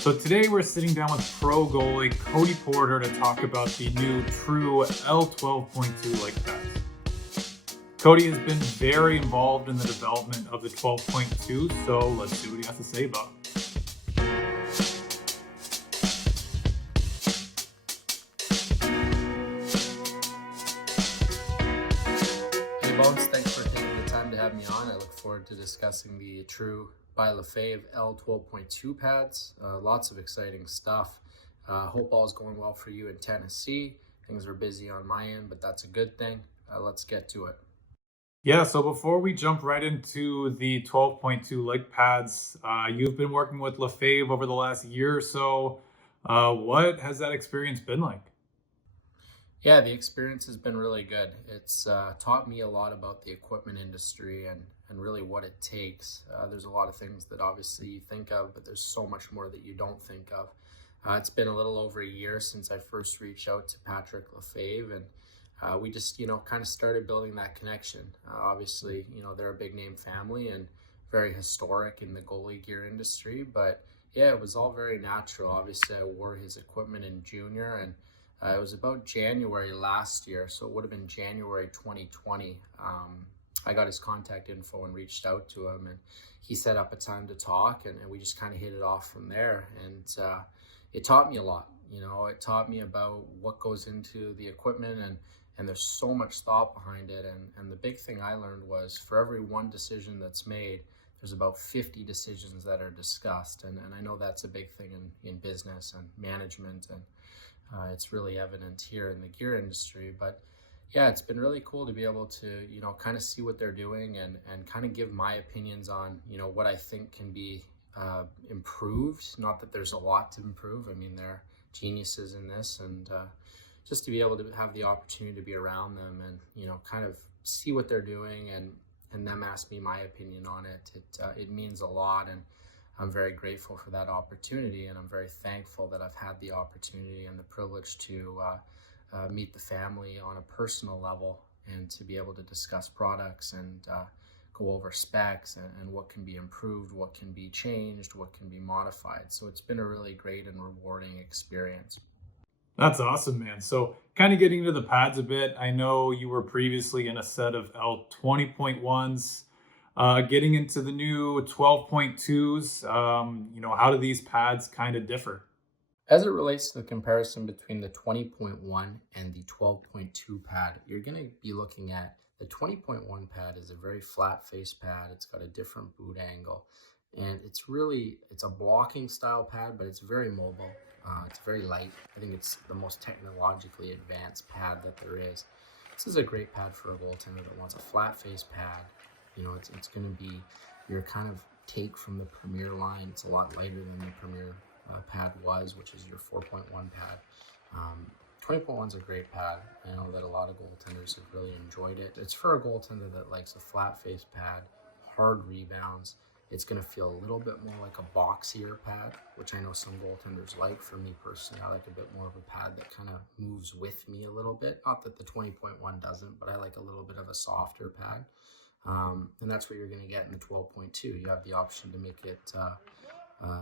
So today we're sitting down with pro goalie Cody Porter to talk about the new True L12.2 leg pads. Cody has been very involved in the development of the 12.2, so let's see what he has to say about it. Hey Bones, thanks for taking the time to have me on. I look forward to discussing the True by Lefebvre L12.2 pads. Lots of exciting stuff. Hope all is going well for you in Tennessee. Things are busy on my end, but that's a good thing. Let's get to it. Yeah, so before we jump right into the 12.2 leg pads, you've been working with Lefebvre over the last year or so. What has that experience been like? Yeah, the experience has been really good. It's taught me a lot about the equipment industry and really what it takes. There's a lot of things that obviously you think of, but there's so much more that you don't think of. It's been a little over a year since I first reached out to Patrick Lefebvre, and we just, kind of started building that connection. Obviously, they're a big name family and very historic in the goalie gear industry, but yeah, it was all very natural. Obviously, I wore his equipment in junior, and it was about January last year, so it would have been January 2020. I got his contact info and reached out to him, and he set up a time to talk, and we just kind of hit it off from there. And it taught me a lot. It taught me about what goes into the equipment, and there's so much thought behind it. And the big thing I learned was for every one decision that's made, there's about 50 decisions that are discussed. And I know that's a big thing in business and management, and it's really evident here in the gear industry. But yeah, it's been really cool to be able to, kind of see what they're doing and kind of give my opinions on, what I think can be improved. Not that there's a lot to improve. I mean, they're geniuses in this, and just to be able to have the opportunity to be around them and, kind of see what they're doing and them ask me my opinion on it. It means a lot, and I'm very grateful for that opportunity, and I'm very thankful that I've had the opportunity and the privilege to meet the family on a personal level and to be able to discuss products and go over specs and what can be improved, what can be changed, what can be modified. So it's been a really great and rewarding experience. That's awesome, man. So, kind of getting into the pads a bit, I know you were previously in a set of L20.1s. Getting into the new 12.2s, how do these pads kind of differ? As it relates to the comparison between the 20.1 and the 12.2 pad, you're going to be looking at the 20.1 pad is a very flat face pad. It's got a different boot angle, and it's a blocking style pad, but it's very mobile. It's very light. I think it's the most technologically advanced pad that there is. This is a great pad for a goaltender that wants a flat face pad. It's going to be your kind of take from the Premier line. It's a lot lighter than the Premier pad was, which is your 4.1 pad. 20.1 is a great pad. I know that a lot of goaltenders have really enjoyed it. It's for a goaltender that likes a flat face pad, hard rebounds. It's going to feel a little bit more like a boxier pad, which I know some goaltenders like. For me personally, I like a bit more of a pad that kind of moves with me a little bit. Not that the 20.1 doesn't, but I like a little bit of a softer pad. And that's what you're going to get in the 12.2. You have the option to make it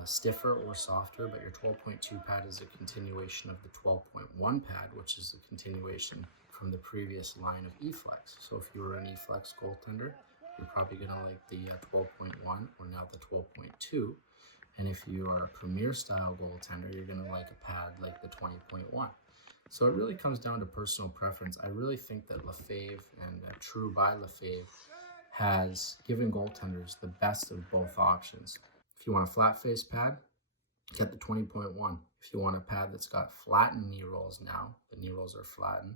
stiffer or softer, but your 12.2 pad is a continuation of the 12.1 pad, which is a continuation from the previous line of E-Flex. So if you were an E-Flex goaltender, you're probably going to like the 12.1 or now the 12.2. And if you are a Premier style goaltender, you're going to like a pad like the 20.1. So it really comes down to personal preference. I really think that Lefebvre and True by Lefebvre has given goaltenders the best of both options. If you want a flat face pad, get the 20.1. If you want a pad that's got flattened knee rolls now, the knee rolls are flattened,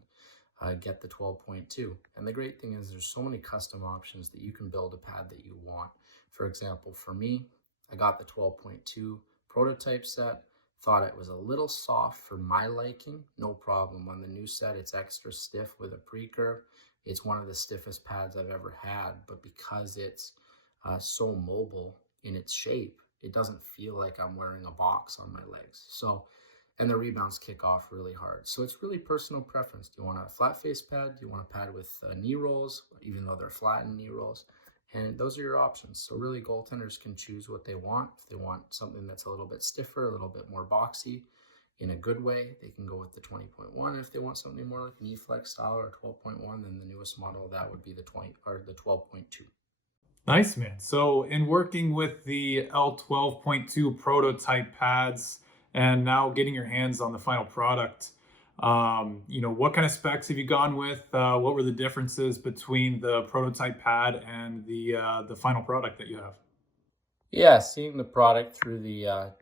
get the 12.2. And the great thing is there's so many custom options that you can build a pad that you want. For example, for me, I got the 12.2 prototype set, thought it was a little soft for my liking, no problem. On the new set, it's extra stiff with a pre-curve. It's one of the stiffest pads I've ever had, but because it's so mobile in its shape, it doesn't feel like I'm wearing a box on my legs. So, and the rebounds kick off really hard. So it's really personal preference. Do you want a flat face pad? Do you want a pad with knee rolls, even though they're flattened knee rolls? And those are your options. So really goaltenders can choose what they want. If they want something that's a little bit stiffer, a little bit more boxy in a good way, they can go with the 20.1. If they want something more like an E-Flex style or 12.1, then the newest model of that would be the 12.2. Nice, man. So in working with the L12.2 prototype pads and now getting your hands on the final product, what kind of specs have you gone with? What were the differences between the prototype pad and the final product that you have? Yeah, seeing the product through the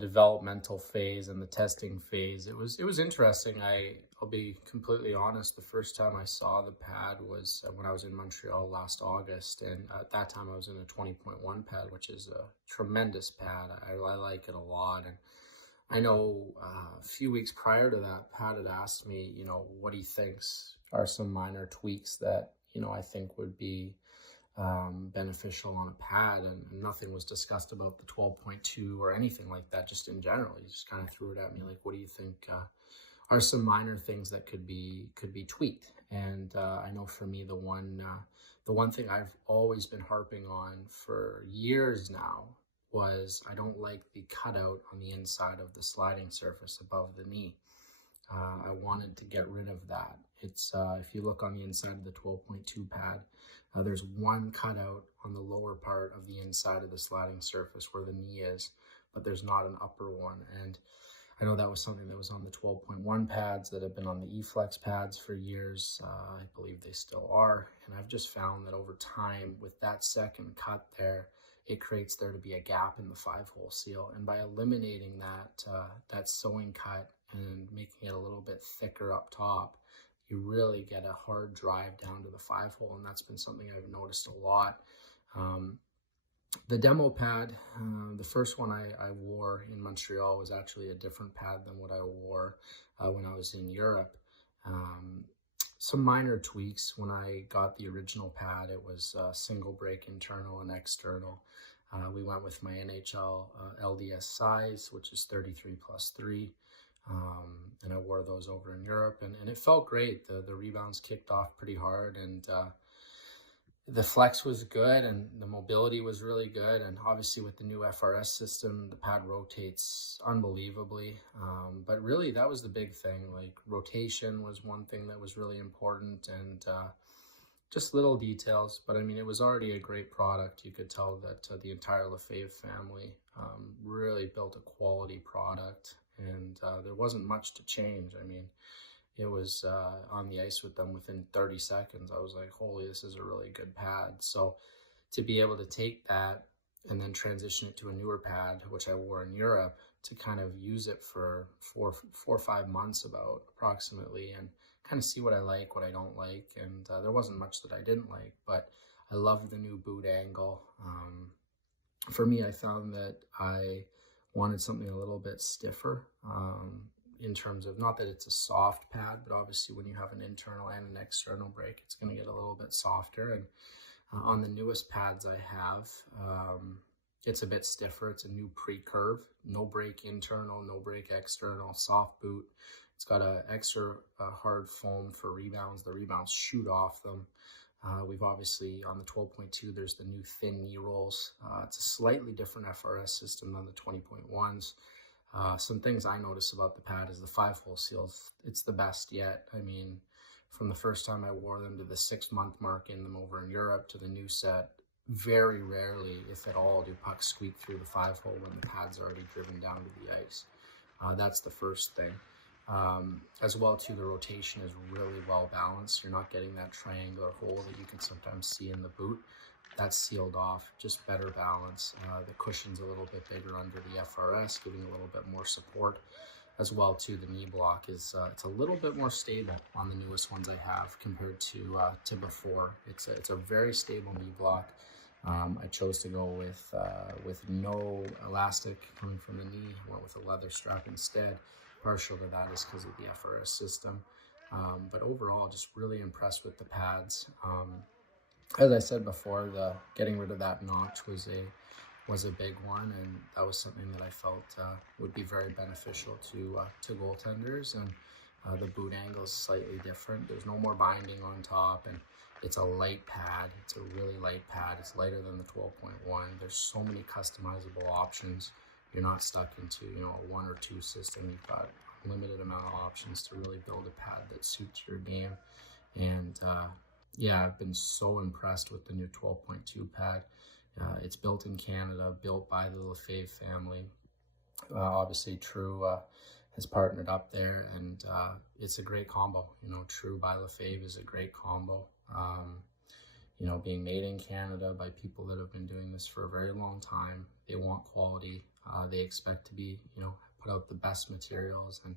developmental phase and the testing phase, it was interesting. I'll be completely honest. The first time I saw the pad was when I was in Montreal last August, and at that time I was in a 20.1 pad, which is a tremendous pad. I like it a lot, and I know a few weeks prior to that, Pat had asked me, what he thinks are some minor tweaks that I think would be beneficial on a pad, and nothing was discussed about the 12.2 or anything like that. Just in general, he just kind of threw it at me like, what do you think are some minor things that could be tweaked? And I know for me, the one thing I've always been harping on for years now was I don't like the cutout on the inside of the sliding surface above the knee. I wanted to get rid of that. It's if you look on the inside of the 12.2 pad, there's one cutout on the lower part of the inside of the sliding surface where the knee is, but there's not an upper one. And I know that was something that was on the 12.1 pads that have been on the E-Flex pads for years. I believe they still are. And I've just found that over time, with that second cut there, it creates there to be a gap in the 5-hole seal. And by eliminating that sewing cut and making it a little bit thicker up top, you really get a hard drive down to the 5-hole, and that's been something I've noticed a lot. The demo pad, the first one I wore in Montreal was actually a different pad than what I wore when I was in Europe. Some minor tweaks. When I got the original pad, it was single break internal and external. We went with my NHL LDS size, which is 33+3. And I wore those over in Europe, and it felt great. The rebounds kicked off pretty hard, and the flex was good, and the mobility was really good. And obviously with the new FRS system, the pad rotates unbelievably. But really that was the big thing. Like rotation was one thing that was really important, and just little details. But I mean, it was already a great product. You could tell that the entire Lefebvre family really built a quality product. And there wasn't much to change. I mean, it was on the ice with them within 30 seconds. I was like, holy, this is a really good pad. So to be able to take that and then transition it to a newer pad, which I wore in Europe, to kind of use it for four or 5 months about approximately, and kind of see what I like, what I don't like. And there wasn't much that I didn't like, but I loved the new boot angle. For me, I found that I wanted something a little bit stiffer in terms of, not that it's a soft pad, but obviously when you have an internal and an external break, it's going to get a little bit softer. And on the newest pads I have, it's a bit stiffer. It's a new pre-curve, no break internal, no break external, soft boot. It's got an extra hard foam for rebounds. The rebounds shoot off them. We've obviously, on the 12.2, there's the new thin knee rolls. It's a slightly different FRS system than the 20.1s. Some things I notice about the pad is the 5-hole seals. It's the best yet. I mean, from the first time I wore them to the 6-month mark in them over in Europe to the new set, very rarely, if at all, do pucks squeak through the 5-hole when the pad's already driven down to the ice. That's the first thing. As well too, the rotation is really well balanced. You're not getting that triangular hole that you can sometimes see in the boot. That's sealed off, just better balance. The cushion's a little bit bigger under the FRS, giving a little bit more support. As well too, the knee block is it's a little bit more stable on the newest ones I have compared to before. It's a very stable knee block. I chose to go with no elastic coming from the knee. I went with a leather strap instead. Partial to that is because of the FRS system. But overall, just really impressed with the pads. As I said before, the getting rid of that notch was a big one, and that was something that I felt would be very beneficial to goaltenders. And the boot angle is slightly different. There's no more binding on top, and It's a light pad. It's a really light pad. It's lighter than the 12.1. There's so many customizable options. You're not stuck into, a 1 or 2 system. You've got a limited amount of options to really build a pad that suits your game. And yeah, I've been so impressed with the new 12.2 pad. It's built in Canada, built by the Lefebvre family. Obviously, True has partnered up there, and it's a great combo. True by Lefebvre is a great combo. Being made in Canada by people that have been doing this for a very long time. They want quality. They expect to be, put out the best materials. And,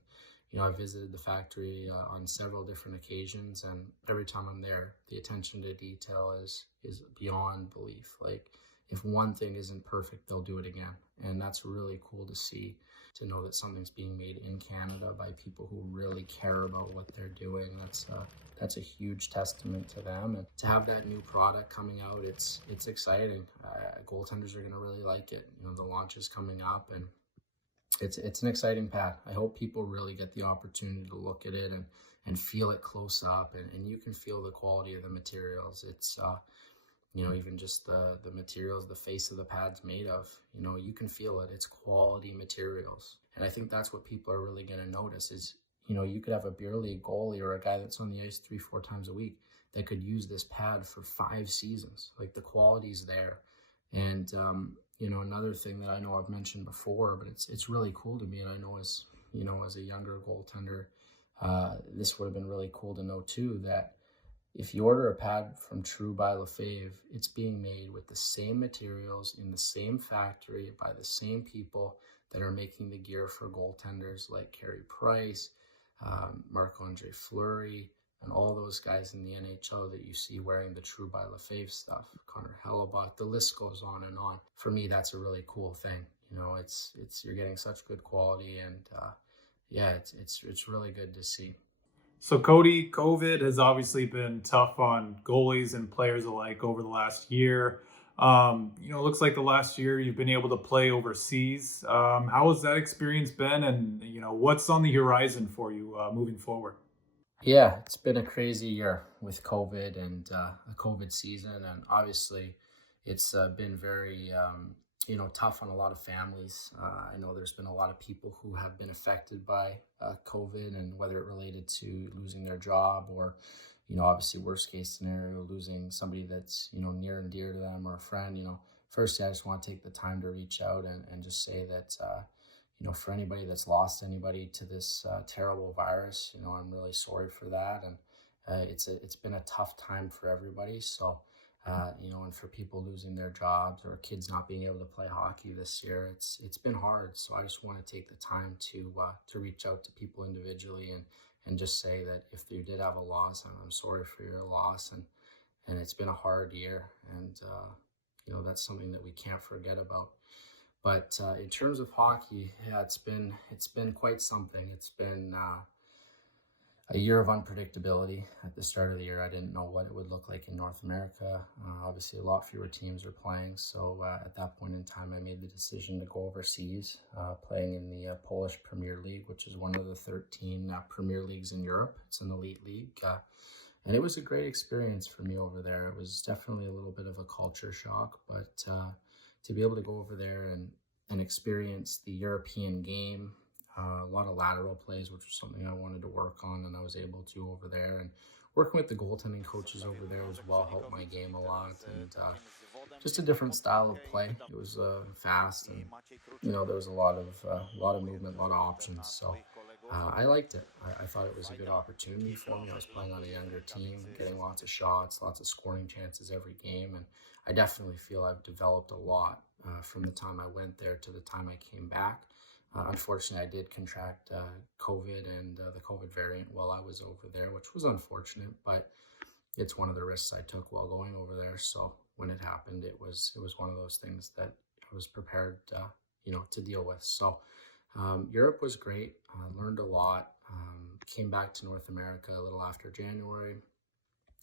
I visited the factory on several different occasions, and every time I'm there, the attention to detail is beyond belief. Like, if one thing isn't perfect, they'll do it again. And that's really cool to see, to know that something's being made in Canada by people who really care about what they're doing. That's a huge testament to them. And to have that new product coming out, it's exciting. Goaltenders are going to really like it. The launch is coming up, and it's an exciting pad. I hope people really get the opportunity to look at it and feel it close up, and you can feel the quality of the materials. It's even just the materials, the face of the pad's made of, you can feel it. It's quality materials. And I think that's what people are really going to notice is, you could have a beer league goalie or a guy that's on the ice 3-4 times a week that could use this pad for 5 seasons. Like, the quality's there. And, another thing that I know I've mentioned before, but it's really cool to me. And I know as a younger goaltender, this would have been really cool to know too, that if you order a pad from True by Lefebvre, it's being made with the same materials in the same factory by the same people that are making the gear for goaltenders like Carey Price, Marc-Andre Fleury, and all those guys in the NHL that you see wearing the True by Lefebvre stuff, Connor Hellebuck, the list goes on and on. For me, that's a really cool thing. It's you're getting such good quality, and yeah, it's really good to see. So Cody, COVID has obviously been tough on goalies and players alike over the last year. It looks like the last year you've been able to play overseas. How has that experience been, and what's on the horizon for you moving forward? Yeah, it's been a crazy year with COVID and a COVID season, and obviously it's been very tough on a lot of families. I know there's been a lot of people who have been affected by COVID, and whether it related to losing their job or obviously worst case scenario, losing somebody that's near and dear to them or a friend. Firstly, I just want to take the time to reach out and just say that for anybody that's lost anybody to this terrible virus, I'm really sorry for that. And it's been a tough time for everybody. So, and for people losing their jobs or kids not being able to play hockey this year, it's been hard. So I just want to take the time to reach out to people individually and just say that if you did have a loss, I'm sorry for your loss. And it's been a hard year. And, that's something that we can't forget about. But in terms of hockey, yeah, it's been quite something. It's been a year of unpredictability. At the start of the year, I didn't know what it would look like in North America. Obviously, a lot fewer teams are playing. So at that point in time, I made the decision to go overseas, playing in the Polish Premier League, which is one of the 13 Premier Leagues in Europe. It's an elite league. And it was a great experience for me over there. It was definitely a little bit of a culture shock, but to be able to go over there and experience the European game, a lot of lateral plays, which was something I wanted to work on, and I was able to over there. And working with the goaltending coaches over there as well helped my game a lot, and just a different style of play. It was fast, and there was a lot of movement, a lot of options. So I liked it. I thought it was a good opportunity for me. I was playing on a younger team, getting lots of shots, lots of scoring chances every game, and I definitely feel I've developed a lot from the time I went there to the time I came back. Unfortunately, I did contract COVID and the COVID variant while I was over there, which was unfortunate, but it's one of the risks I took while going over there. So when it happened, it was one of those things that I was prepared, to deal with. So Europe was great. I learned a lot. Came back to North America a little after January,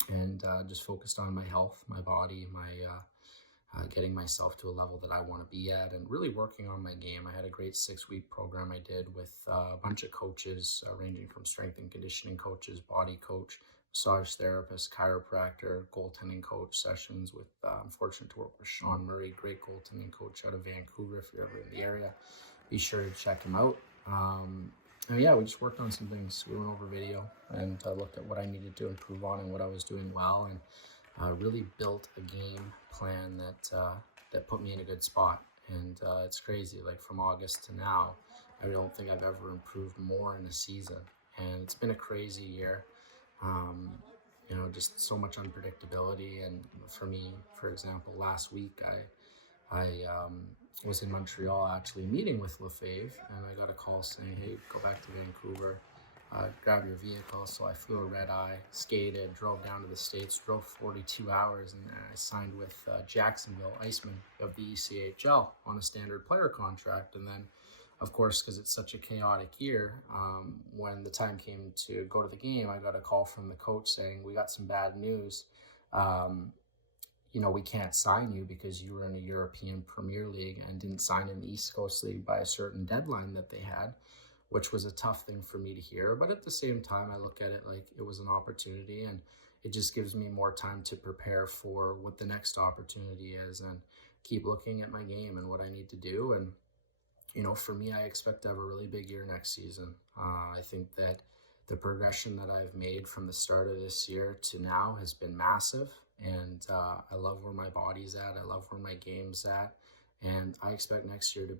and just focused on my health, my body, my getting myself to a level that I want to be at, and really working on my game. I had a great 6-week program I did with a bunch of coaches, ranging from strength and conditioning coaches, body coach, massage therapist, chiropractor, goaltending coach sessions with, I'm fortunate to work with Sean Murray, great goaltending coach out of Vancouver. If you're ever in the area, be sure to check him out. And yeah, we just worked on some things. We went over video and looked at what I needed to improve on and what I was doing well, and really built a game plan that put me in a good spot. And it's crazy, like from August to now, I don't think I've ever improved more in a season. And it's been a crazy year. You know, just so much unpredictability. And for me, for example, last week I was in Montreal actually meeting with Lefebvre, and I got a call saying, hey, go back to Vancouver, grab your vehicle. So I flew a red eye, skated, drove down to the States, drove 42 hours, and I signed with Jacksonville Iceman of the ECHL on a standard player contract. And then, of course, because it's such a chaotic year, when the time came to go to the game, I got a call from the coach saying, we got some bad news. You know, we can't sign you because you were in a European Premier League and didn't sign in the East Coast League by a certain deadline that they had, which was a tough thing for me to hear. But at the same time, I look at it like it was an opportunity, and it just gives me more time to prepare for what the next opportunity is and keep looking at my game and what I need to do. And, you know, for me, I expect to have a really big year next season. I think that the progression that I've made from the start of this year to now has been massive. And I love where my body's at. I love where my game's at. And I expect next year to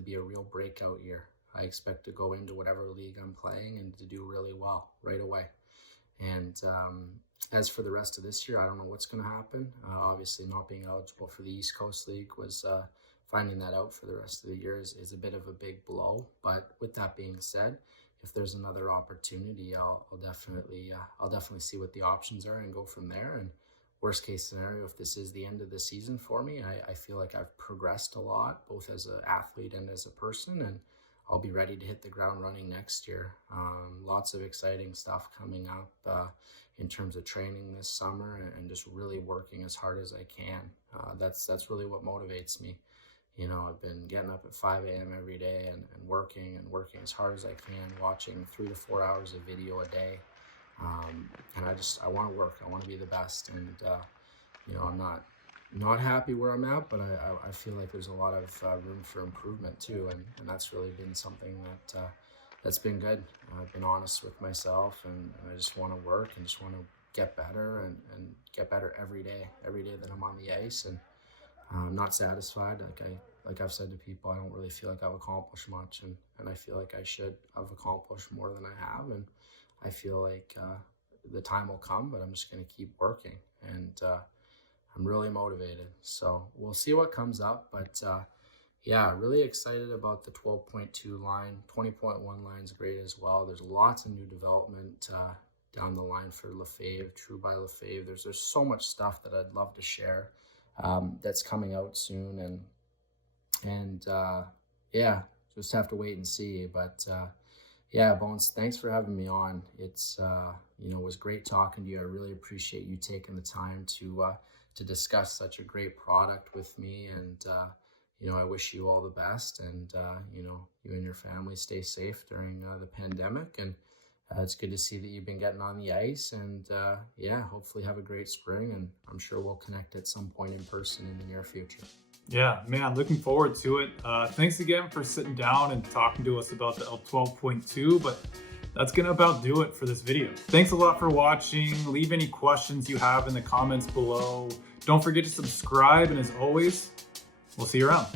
be a real breakout year. I expect to go into whatever league I'm playing and to do really well right away. And as for the rest of this year, I don't know what's going to happen. Obviously, not being eligible for the East Coast League was finding that out for the rest of the year is a bit of a big blow. But with that being said, if there's another opportunity, I'll definitely see what the options are and go from there. And worst case scenario, if this is the end of the season for me, I feel like I've progressed a lot, both as an athlete and as a person, and I'll be ready to hit the ground running next year. Lots of exciting stuff coming up in terms of training this summer and just really working as hard as I can. That's really what motivates me. You know, I've been getting up at 5 a.m. every day and working as hard as I can, watching 3 to 4 hours of video a day. And I want to work. I want to be the best. And, you know, I'm not happy where I'm at, but I feel like there's a lot of room for improvement too. And that's really been something that's been good. I've been honest with myself, and I just want to work and just want to get better and get better every day that I'm on the ice. And I'm not satisfied. Like I've said to people, I don't really feel like I've accomplished much, and I feel like I should have accomplished more than I have. And I feel like the time will come, but I'm just going to keep working, and I'm really motivated. So we'll see what comes up, but yeah, really excited about the 12.2 line. 20.1 line's great as well. There's lots of new development down the line for Lefebvre, True by Lefebvre. There's so much stuff that I'd love to share that's coming out soon, and yeah, just have to wait and see. But yeah, Bones, thanks for having me on. It's you know, it was great talking to you. I really appreciate you taking the time to discuss such a great product with me, and you know, I wish you all the best, and you know, you and your family stay safe during the pandemic. And it's good to see that you've been getting on the ice, and yeah, hopefully have a great spring, and I'm sure we'll connect at some point in person in the near future. Yeah, man, looking forward to it. Thanks again for sitting down and talking to us about the L12.2, but that's gonna about do it for this video. Thanks a lot for watching. Leave any questions you have in the comments below. Don't forget to subscribe, and as always, we'll see you around.